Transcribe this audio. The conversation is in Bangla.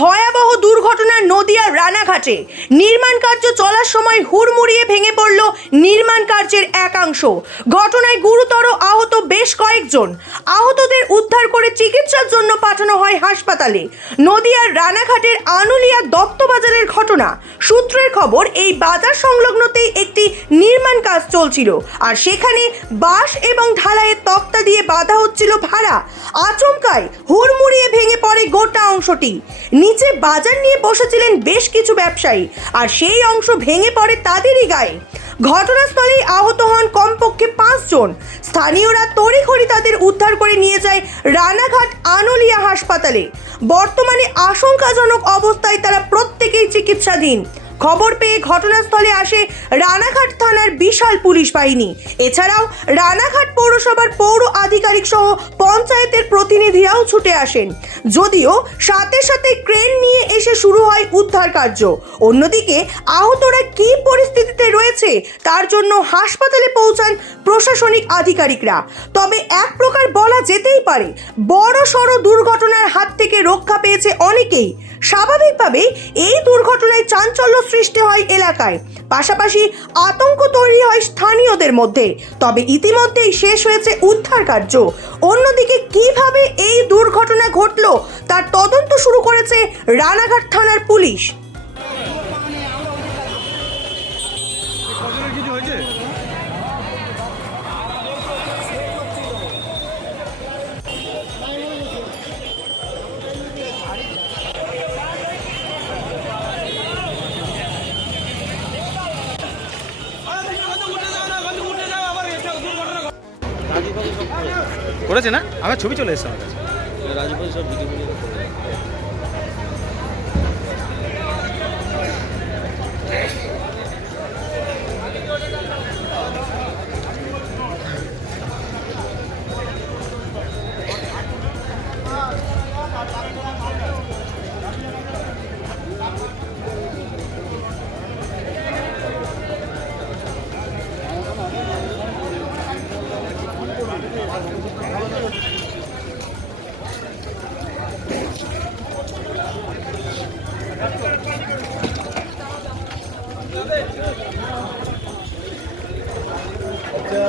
ভয়াবহ দুর্ঘটনার নদিয়ার রানাঘাটে নির্মাণ কার্য চলার সময় হুড়মুড়িয়ে ভেঙে পড়ল নির্মাণ কার্যের একাংশ। ঘটনায় গুরুতর আহত বেশ কয়েকজন। আহতদের উদ্ধার করে চিকিৎসার জন্য পাঠানো হয় হাসপাতালে। নদিয়ার রানাঘাটের আনুলিয়া দত্তবাজারের ঘটনা। সূত্রের খবর, এই বাজার সংলগ্নতেই একটি নির্মাণ কাজ চলছিল, আর সেখানে বাঁশ এবং ঢালাইয়ের তক্তা দিয়ে বাঁধা হচ্ছিল ভাড়া। আচমকায় হুড়মুড়িয়ে ভেঙে পড়ে গোটা অংশটি। নিচে বাজার নিয়ে বসেছিলেন বেশ কিছু ব্যবসায়ী, আর সেই অংশ ভেঙে পড়ে তাদেরই গায়ে। ঘটনাস্থলেই আহত হন কমপক্ষে 5 জন। স্থানীয়রা তড়িঘড়ি তাদের উদ্ধার করে নিয়ে যায় রানাঘাট আনুলিয়া হাসপাতালে। বর্তমানে আশঙ্কাজনক অবস্থায় তারা প্রত্যেকেই চিকিৎসাধীন। খবর পেয়ে ঘটনাস্থলে আসে রানাঘাট থানার বিশাল পুলিশ বাহিনী। এছাড়াও রানাঘাট পৌরসভার পৌর আধিকারিক সহ পঞ্চায়েতের প্রতিনিধিরাও ছুটে আসেন, যদিও সাথে সাথে ক্রেন নিয়ে এসে শুরু হয় উদ্ধার কার্য। অন্যদিকে আহতরা কী পরিস্থিতিতে রয়েছে তার জন্য হাসপাতালে পৌঁছান প্রশাসনিক আধিকারিকরা। তবে এক প্রকার বলা যেতেই পারে, বড় সড় দুর্ঘটনার হাত থেকে রক্ষা পেয়েছে অনেকেই। স্বাভাবিকভাবেই এই দুর্ঘটনায় চাঞ্চল্য সৃষ্টি হয় এলাকায়, পাশাপাশি আতঙ্ক তৈরি হয় স্থানীয়দের মধ্যে। তবে ইতিমধ্যেই শেষ হয়েছে উদ্ধার কার্য। অন্যদিকে কিভাবে এই দুর্ঘটনা ঘটলো তার তদন্ত শুরু করেছে রানাঘাট থানার পুলিশ। করেছে না, আমার ছবি চলে এসেছে আমার কাছে। রাজীব সব ভিডিও আচ্ছা